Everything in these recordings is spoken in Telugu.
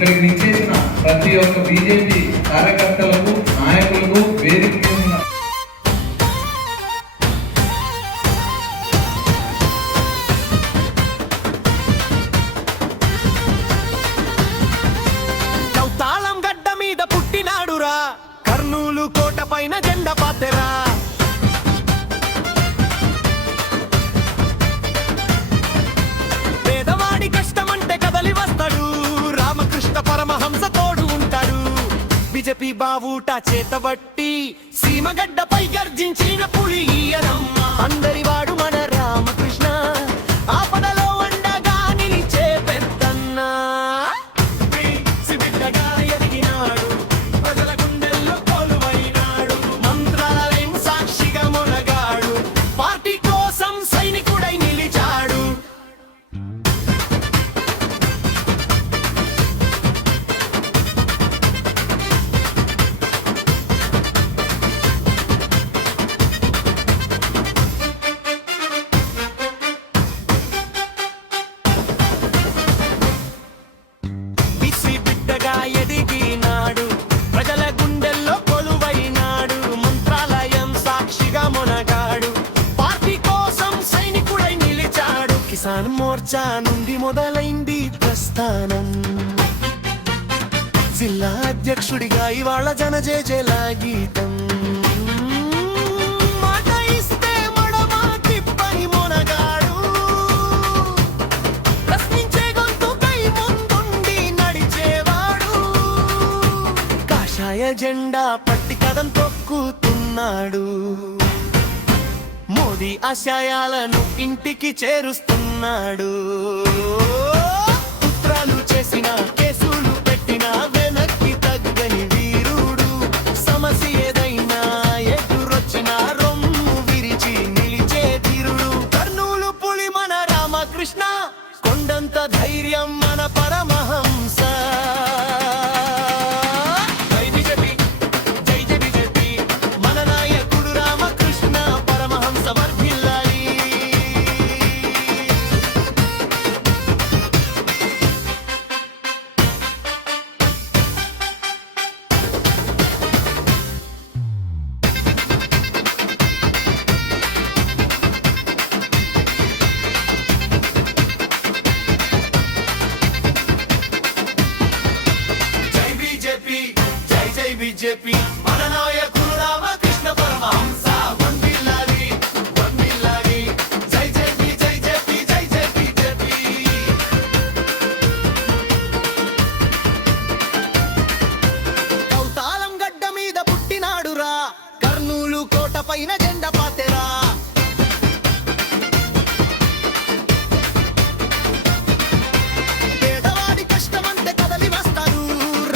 ఇక్కడికి నిచ్చేసిన ప్రతి ఒక్క బీజేపీ కార్యకర్తలకు, నాయకులకు, వేదిక మీద ఉన్న కర్నూలు కోట పైన జెండా పాతెరా. పేదవాడి కష్టమంటే కదలి వస్తాడు, రామకృష్ణ పరమహంస తోడు ఉంటాడు. బీజేపీ బావుట చేతబట్టి సీమగడ్డపై గర్జించిన పులి ఈయనమ్మ. అందరి వాడు మన రామకృష్ణ, ఆపదలో అండగా నిలిచే పెద్దన్న. బిడ్డగా ఎదిగినాడు, ప్రజల గుండెల్లో కొలువైనాడు, మంత్రాలయం సాక్షిగా మొనగాడు, పార్టీ కోసం సైనికుడై నిలిచాడు. బిడ్డగా ఎదిగినాడు, ప్రజల గుండెల్లో కొలువైనాడు, మంత్రాలయం సాక్షిగా మొనగాడు, పార్టీ కోసం సైనికుడై నిలిచాడు. కిసాన్ మోర్చా నుండి మొదలైంది ప్రస్థానం, జిల్లా అధ్యక్షుడిగా ఇవాళ జనజేజేల గీతం. మాట ఇస్తే మడమ తిప్పని మొనగాడు, ప్రశ్నించే గొంతుకై ముందుండి నడిచేవాడు, కాషాయ జెండా పట్టి కదం తొక్కుతున్నాడు, మోదీ ఆశయాలను ఇంటికి చేరుస్తున్నాడు. కుట్రలు చేసిన, కేసులు పెట్టిన వెనక్కి తగ్గని వీరుడు, సమస్య ఏదైనా ఎదురొచ్చిన రొమ్ము విరిచి నిలిచే ధీరుడు. కర్నూలు పులి మన రామకృష్ణ, కొండంత ధైర్యం మన పరమహంస. జై బీజేపీ, జై జై బీజేపీ, మన నాయకుడు రామకృష్ణ పరమహంస వర్ధిల్లాలి. జై బీజేపీ, జై జై బీజేపీ, మన నాయకుడు రామకృష్ణ పరమహంస వర్ధిల్లాలి, వర్ధిల్లాలి. జై జై బీజేపీ, జై జై బీజేపీ. కౌతాలం గడ్డ మీద పుట్టినాడురా, కర్నూలు కోట పైన జెండా పాతెరా. పేదవాడి కష్టమంటే కదలి వస్తాడు,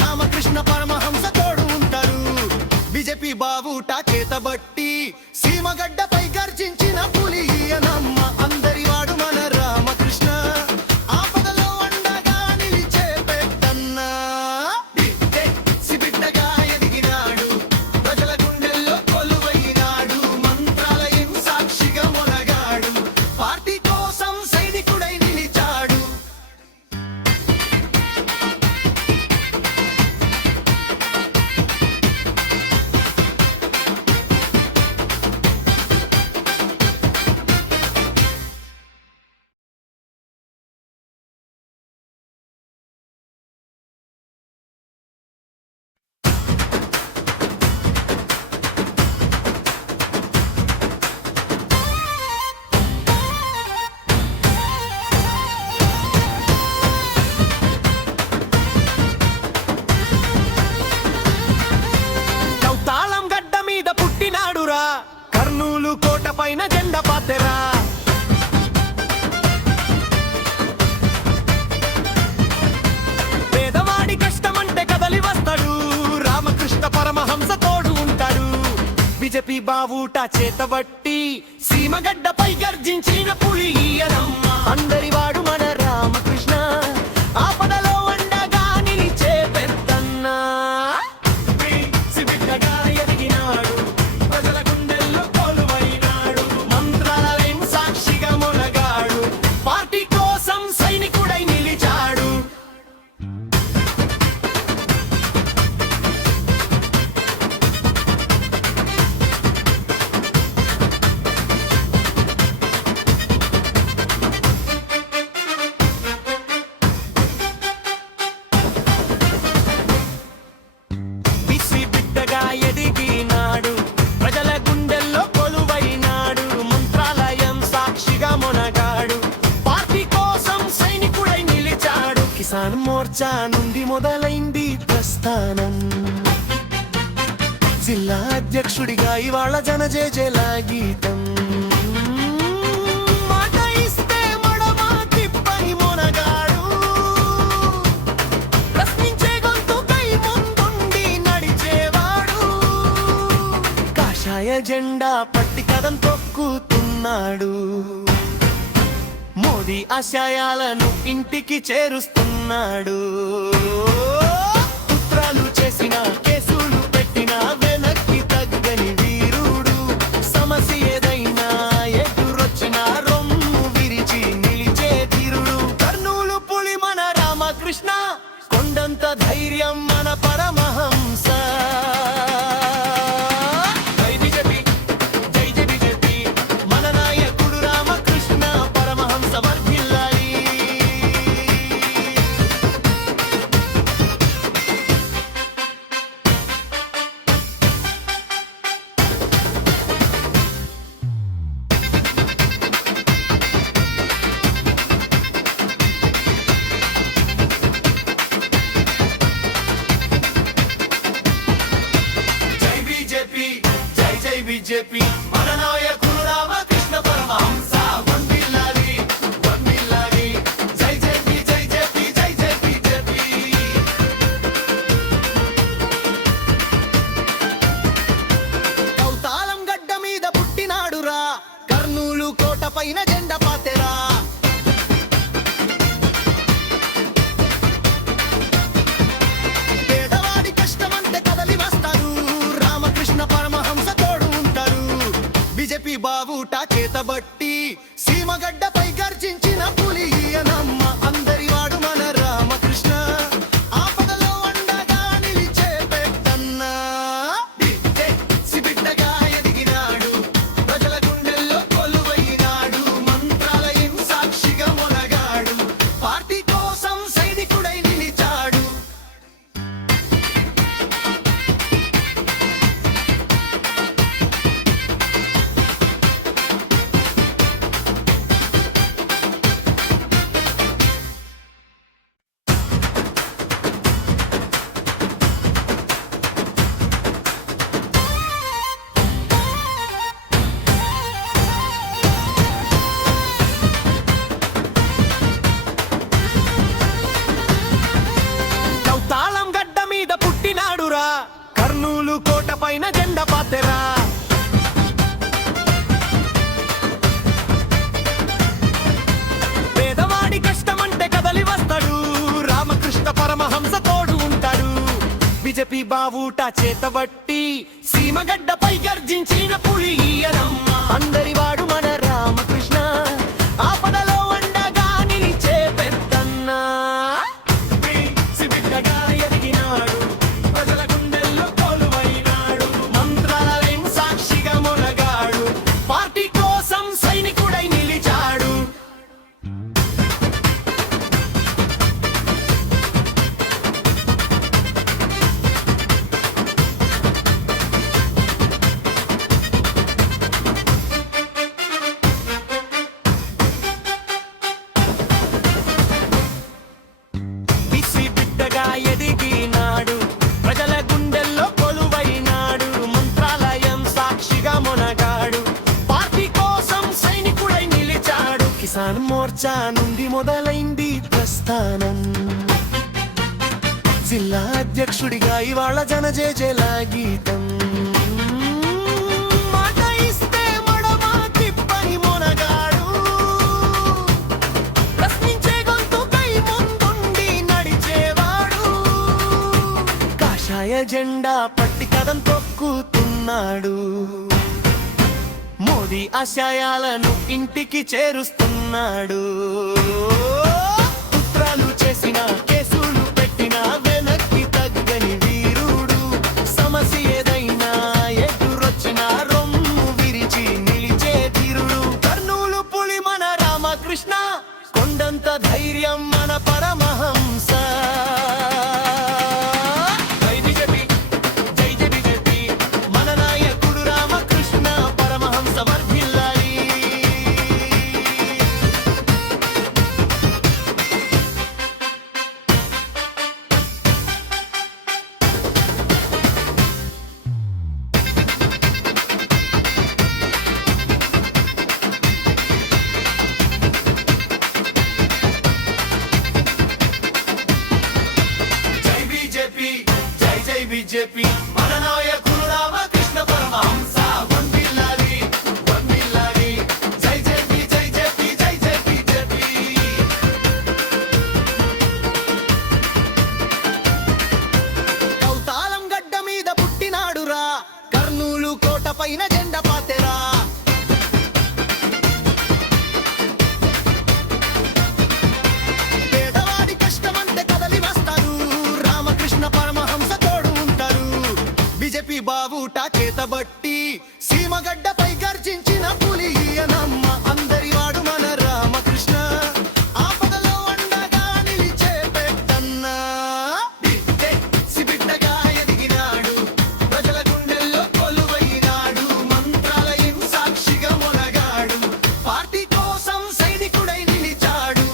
రామకృష్ణ పరమహంస తోడు ఉంటాడు. బీజేపీ బావుట చేతబట్టి సీమగడ్డపై గర్జించిన పులి ఈయనమ్మ. అందరి వాడు మన రామకృష్ణ, ఆపదలో అండగా నిలిచే పెద్దన్న. బిడ్డగా ఎదిగినాడు, ప్రజల గుండెల్లో కొలువైనాడు, మంత్రాలయం సాక్షిగా మొనగాడు, పార్టీ కోసం సైనికుడై నిలిచాడు. కౌతాళం గడ్డ మీద పుట్టినాడురా, కర్నూలు కోట పైన జెండా పాతెరా. పేదవాడి కష్టమంటే కదలి వస్తాడు, రామకృష్ణ పరమహంస తోడు ఉంటాడు. బీజేపీ బావుట చేతబట్టి సీమగడ్డపై గర్జించిన పులి ఈయనమ్మ. అందరి వాడు మన రామకృష్ణ, ఆపదలో అండగా నిలిచే పెద్దన్న. బిడ్డగా ఎదిగినాడు, ప్రజల గుండెల్లో కొలువైనాడు, మంత్రాలయం సాక్షిగా మొనగాడు, పార్టీ కోసం సైనికుడై నిలిచాడు. మోర్చా నుండి మొదలైంది ప్రస్థానం. జిల్లా అధ్యక్షుడిగా ఇవాళ జనజేజేల గీతం. మాట ఇస్తే మడమ తిప్పని మొనగాడు, ప్రశ్నించే గొంతుకై ముందుండి నడిచేవాడు, కాషాయ జెండా పట్టి కదం తొక్కుతున్నాడు. మోదీ ఆశయాలను ఇంటికి చేరుస్తున్నాడు. కుట్రలు చేసిన, కేసులు పెట్టిన వెనక్కి తగ్గని వీరుడు, సమస్య ఏదైనా ఎదురొచ్చిన రొమ్ము విరిచి నిలిచే ధీరుడు. కర్నూలు పులి మన రామకృష్ణ, కొండంత ధైర్యం మన పరమహంస. బీజేపీ మన నాయకుడు రామకృష్ణ పరమహంస. వందిల్లాలి వందిల్లాలి, జై జై బీ జై జై బీ జై జై బీజేపీ. కౌతాలం గడ్డ మీద పుట్టినాడురా, కర్నూలు కోట పైన జెండా పాతెరా. పేదవాడి కష్టమంటే కదలి వస్తాడు, రామకృష్ణ పరమహంస బీజేపీ బావుట చేతబట్టి సీమగడ్డపై గర్జించిన పులి ఈయనమ్మ. అందరి వాడు మన రామకృష్ణ, ఆపదలో అండగా నిలిచే పెద్దన్న. బిడ్డగా ఎదిగినాడు, ప్రజల గుండెల్లో కొలువైనాడు, మంత్రాలయం సాక్షిగా మొనగాడు, పార్టీ కోసం సైనికుడై నిలిచాడు. కర్నూలు కోట పైన జెండా పాతెరా. పేదవాడి కష్టమంటే కదలి వస్తాడు, రామకృష్ణ పరమహంస తోడు ఉంటాడు. బీజేపీ బావుట చేతబట్టి సీమగడ్డపై గర్జించిన పులి ఈయనమ్మ. అందరి వాడు మన రామకృష్ణ, ఆపదలో అండగా నిలిచే పెద్దన్న. బిడ్డగా ఎదిగినాడు, ప్రజల గుండెల్లో కొలువైనాడు, మంత్రాలయం సాక్షిగా మొనగాడు, పార్టీ కోసం సైనికుడై నిలిచాడు. ఎదిగినాడు, ప్రజల గుండెల్లో కొలువైనాడు, మంత్రాలయం సాక్షిగా మొనగాడు, పార్టీ కోసం సైనికుడై నిలిచాడు. కిసాన్ మోర్చా నుండి మొదలైంది ప్రస్థానం. జిల్లా అధ్యక్షుడిగా ఇవాళ జనజేజేల గీతం. మాట ఇస్తే మడమ తిప్పని మొనగాడు, ప్రశ్నించే గొంతుకై ముందుండి నడిచేవాడు, కాషాయ జెండా పట్టి కదం తొక్కుతున్నాడు. మోదీ ఆశయాలను ఇంటికి చేరుస్తున్నాడు. కుట్రలు చేసిన, కేసులు పెట్టిన వెనక్కి తగ్గని వీరుడు, సమస్య ఏదైనా ఎదురొచ్చిన రొమ్ము విరిచి నిలిచే ధీరుడు. కర్నూలు పులి మన రామకృష్ణ, కొండంత ధైర్యం మన పరమహంస. బీజేపీ మన నాయకుడు రామకృష్ణ పరమహంస వందిల్లాలి వందిల్లాలి జై జేపీ జై జేపీ జై జై బీజేపీ కౌతాలం గడ్డ మీద పుట్టినాడురా కర్నూలు కోట పైన జెండా పాతెరా పేదవాడి కష్టమంటే కదలి వస్తారు రామకృష్ణ పరమహంస తోడు ఉంటారు బీజేపీ బావుట చేతబట్టి సీమగడ్డపై గర్జించిన పులి ఈయనమ్మ అందరి వాడు మన రామకృష్ణ ఆపదలో అండగా నిలిచే పెట్టన్నా సిబిడ్డగా ఎదిగినాడు ప్రజల గుండెల్లో కొలువైనాడు మంత్రాలయం సాక్షిగా మొనగాడు పార్టీ కోసం సైనికుడై నిలిచాడు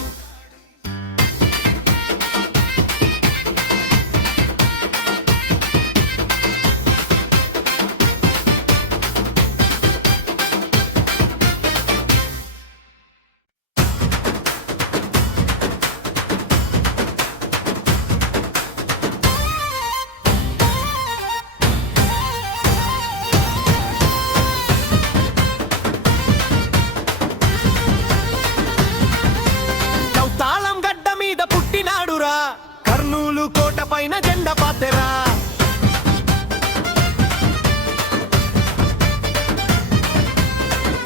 కౌతాళం గడ్డ మీద పుట్టినాడురా కర్నూలు కోట పైన జెండా పాతెరా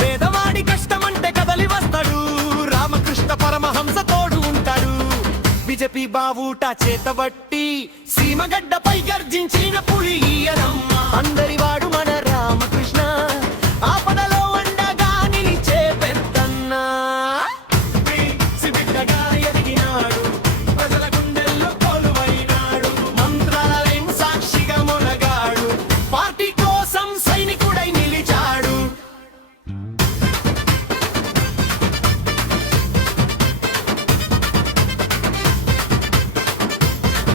పేదవాడి కష్టమంటే కదలి వస్తాడు రామకృష్ణ పరమహంస తోడు ఉంటాడు బీజేపీ బావుట చేతబట్టి సీమగడ్డపై గర్జించిన పులి ఈయనమ్మ అందరి వాడు మన రామకృష్ణ ఆపదల